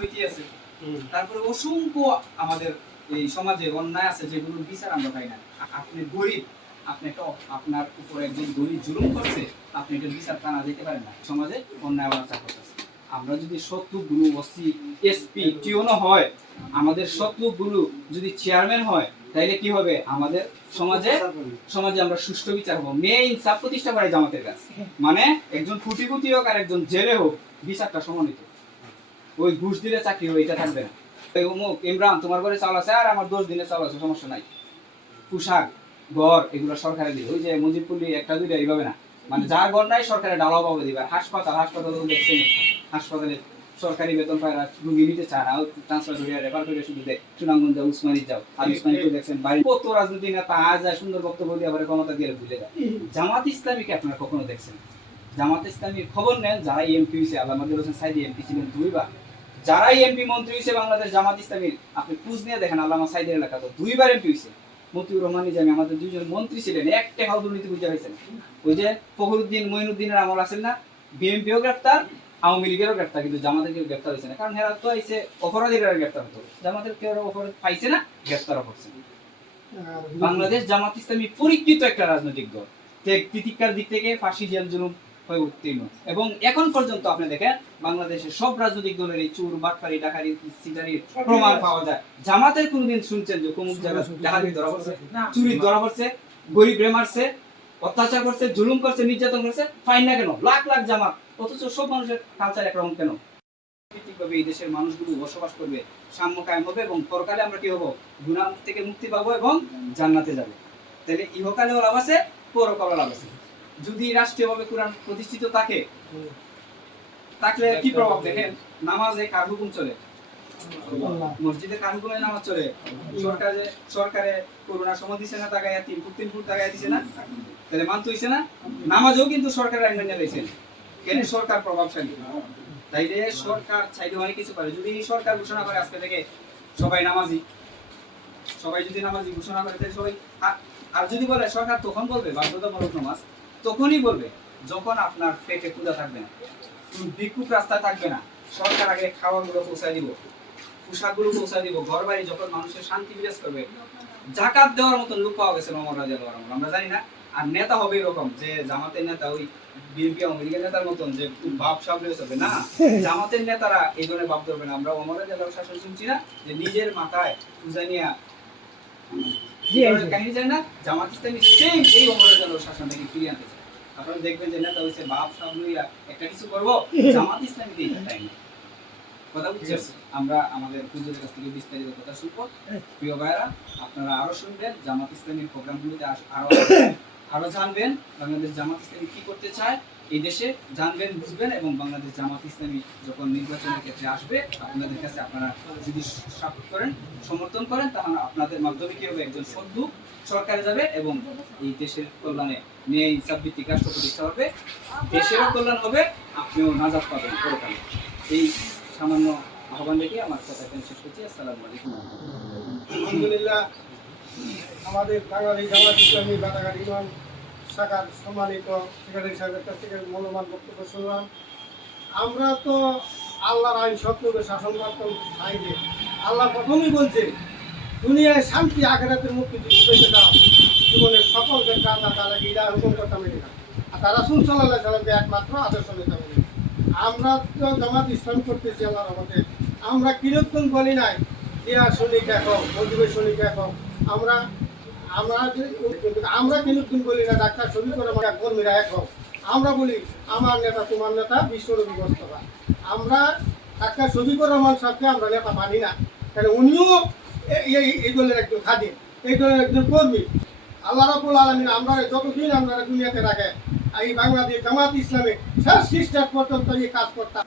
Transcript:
ক্ষতি আছে, তারপরে অসংখ্য আমাদের এই সমাজে অন্যায় আছে যেগুলো বিচার আমরা পাই না। আপনি গরিব, আপনি একটা আপনার উপরে একজন গরিব জুলুম করছে, আপনি এটা বিচার টানা যেতে পারেন না। সমাজে অন্যায় অত্যাচার করতেছে। আমরা যদি সৎলোকগুলো ওসি এসপি টিওনো হয়, আমাদের সৎলোকগুলো যদি চেয়ারম্যান হয়, তাইলে কি হবে? আমাদের সমাজে আমরা সুষ্ঠু বিচার হবো। মেয়ে ইনসাফ প্রতিষ্ঠা করে জামাতের কাছে, মানে একজন কোটিপতি হোক আর একজন জেলে হোক, বিচারটা সমন্বিত। ওই ঘুষ দিলে চাকরি হবে এটা থাকবে না। অমুক ইমরান তোমার ঘরে চাল আছে আর আমার 10 দিনের চাল আছে, সমস্যা নাই। পোশাক ঘর এগুলো সরকারে দিবে। ওই যে মুজিবপুরি একটা দুইটা এইভাবে না, মানে যার ঘর নাই সরকারে ডালাও পাবে দিবে। হাসপাতাল দেখছেন, হাসপাতালে সরকারি বেতন পায় না, রুগী নিতে চায় না, ট্রান্সফার করে রেফার করে শুধু দেয় সুনামগঞ্জ যাও, উসমানী যাও। আর উসমানী তো দেখছেন বাড়ি কত রাজনীতি নেতা যায় সুন্দর বক্তব্য দিয়ে আবার ক্ষমতা দিয়ে ভুলে যায়। জামাত ইসলামীকে আপনারা কখনো দেখছেন? জামাত ইসলামীর খবর নেন, যারা এমপি হয়েছে, আল্লাহ হোসেন সাইদি এমপি ছিলেন 2 বার, যারাই এমপি মন্ত্রী হয়েছে বাংলাদেশ জামাত ইসলামীর, আপনি খোঁজ নিয়ে দেখেন আল্লামা সাইদের এলাকা তো 2 বার এমপি হয়েছে। মতিউর রহমান নিজামী আমাদের 2 জন মন্ত্রী ছিলেন, একটা হাও দুর্নীতি বুঝা হয়েছে। ওই যে ফখরুদ্দিন মঈনুদ্দিনের আমল আছেন না, বিএনপিও গ্রেফতার, আওয়ামী লীগেরও গ্রেফতার, কিন্তু জামাতের কেউ গ্রেফতার হয়েছে না। কারণ এরা তো আইছে অপরাধীরা গ্রেফতার হতো, জামাতের কেউ অপরাধ পাইছে না, গ্রেফতারও করছে। বাংলাদেশ জামাত ইসলামী পরীক্ষিত একটা রাজনৈতিক দল, তিতিক্ষার দিক থেকে ফাঁসি জেল জুলুম হয়ে উত্তীর্ণ। এবং এখন পর্যন্ত আপনি দেখেন বাংলাদেশের সব রাজনৈতিক দলের এই চুর বাটপারি ডাকাতি সিটারির প্রমাণ পাওয়া যায়। জামাতের কোনদিন শুনছেন যে কোন জায়গায় ডাকাতি ধরা পড়ছে, চুরি ধরা পড়ছে, গরিব রে মারছে, অত্যাচার করছে, জুলুম করছে, নির্যাতন করছে, ফাইন না কেন? লাখ লাখ জামাত, অথচ সব মানুষের কালচার একরকম কেন? ভিত্তিকভাবে এই দেশের মানুষগুলো বসবাস করবে, সাম্য কায়েম হবে এবং পরকালে আমরা কি হবো? গুনাহ থেকে মুক্তি পাবো এবং জান্নাতে যাব। তাহলে ইহকালেও লাভ আছে, পরকালেও লাভ আছে। যদি রাষ্ট্রীয়ভাবে কোরআন প্রতিষ্ঠিত থাকলে কি প্রভাব দেখেন? নামাজে কার হুকুম চলে? মসজিদে কার হুকুমে নামাজ চলে? সরকারে করোনার সময় দিছে না, টাকা 3 ফুট টাকা দিছে না, তাহলে মানতে হইছে না? নামাজও কিন্তু সরকারের আইন মেনে নিয়েছেন, কেন? সরকার প্রভাবশালী, তাইলে সরকার চাইলে অনেক কিছু পারে। যদি সরকার ঘোষণা করে আজকে থেকে সবাই যদি নামাজি ঘোষণা করে, তাহলে সবাই, আর যদি বলে সরকার, তখন বলবে বাধ্যতামূলক নামাজ তখনই বলবে যখন আপনার পেটে ক্ষুধা থাকবে না, ভিক্ষুক রাস্তায় থাকবে না। সরকার আগে খাওয়াগুলো পৌঁছায় দিব, পোশাকগুলো পৌঁছায় দিব, ঘর বাড়ি যখন মানুষের শান্তি বিরাজ করবে। জাকাত দেওয়ার মতন লোক পাওয়া গেছে ওমর রাদিয়াল্লাহু আনহু, আমরা জানি না। আর নেতা হবে এরকম যে জামাতের নেতা ওই বিএনপি আওয়ামী লীগের নেতার মতন যে খুব ভাব সামলে চলবে না। জামাতের নেতারা এই ধরনের ভাব ধরবে না। আমরা ওমর রাদিয়াল্লাহু শাসন শুনছি না, যে নিজের মাথায় পূজা নিয়ে কাহিনী জানি না। জামাত ইসলামী সেম এই ওমর রাদিয়াল্লাহু শাসন থেকে ফিরিয়ে আনতে চায়। আপনারা দেখবেন যে নেতা হইছে ভাব সামলইয়া একটা কিছু করবো, জামাত ইসলামী দিয়ে তাই না। কথা বুঝছেন? আমরা আমাদের পূজাদের কাছ থেকে বিস্তারিত কথা শুনবো। প্রিয় ভাইরা, আপনারা আরো শুনবেন, জামাত ইসলামীর প্রোগ্রামগুলোতে আরো জানবেন, বাংলাদেশ জামাত ইসলামী কি করতে চায় এই দেশে জানবেন, বুঝবেন। এবং বাংলাদেশ জামাত ইসলামী যখন নির্বাচনের ক্ষেত্রে আসবে, আপনাদের কাছে আপনারা যদি সাপোর্ট করেন, সমর্থন করেন, তাহলে আপনাদের মাধ্যমে কি হবে? একজন সদ্য সরকারে যাবে এবং এই দেশের কল্যাণে ন্যায় ইনসাফ ভিত্তিক রাষ্ট্র প্রতিষ্ঠা হবে, দেশেরও কল্যাণ হবে, আপনিও নাজাত পাবেন পরকালে। এই সামান্য আহ্বান রেখে আমার কথা শেষ করছি। আসসালামু আলাইকুম। আলহামদুলিল্লাহ, আমাদের বাঙালি জামাত ইসলামী বাটাঘাট ইউনিয়ন শাখার সম্মানিত সেক্রেটারি সাহেবের কাছ থেকে মূল্যবান বক্তব্য শুনলাম। আমরা তো আল্লাহর আইন সত্যকে শাসন করতাম চাইবে। আল্লাহ প্রথমেই বলছে, দুনিয়ায় শান্তি আখিরাতের মুক্তি যদি পেতে দাও, জীবনের সকলকে আল্লাহ তাআলাকে ইলাহ হুকুম করতাম না। আর তারা রাসূল সাল্লাল্লাহু আলাইহি ওয়াসাল্লামকে একমাত্র আদর্শ নিতে হবে। আমরা তো জামাত ইসলাম করতেছি আল্লাহর রহমতে। আমরা কিরকম বলি নাই দিয়া শুনি দেখো, মোটিভেশনি দেখো। আমরা কিরকম বলি না ডাক্তার শরীর করে মানে কর্মীরা এক হোক। আমরা বলি আমার নেতা তোমার নেতা বিশ্বরবি মোস্তফা। আমরা ডাক্তার শফিকুর রহমান সাহেবকে আমরা নেতা মানি না, তাহলে উনিও এই দলের একজন খাদিম, এই দলের একজন কর্মী। আল্লাহ রাব্বুল আলামিন আমরা যতদিন আমরা দুনিয়াতে রাখে, এই বাংলাদেশ জামাত ইসলামে শেষ খ্রিস্টান পর্যন্ত এই কাজ করতাম।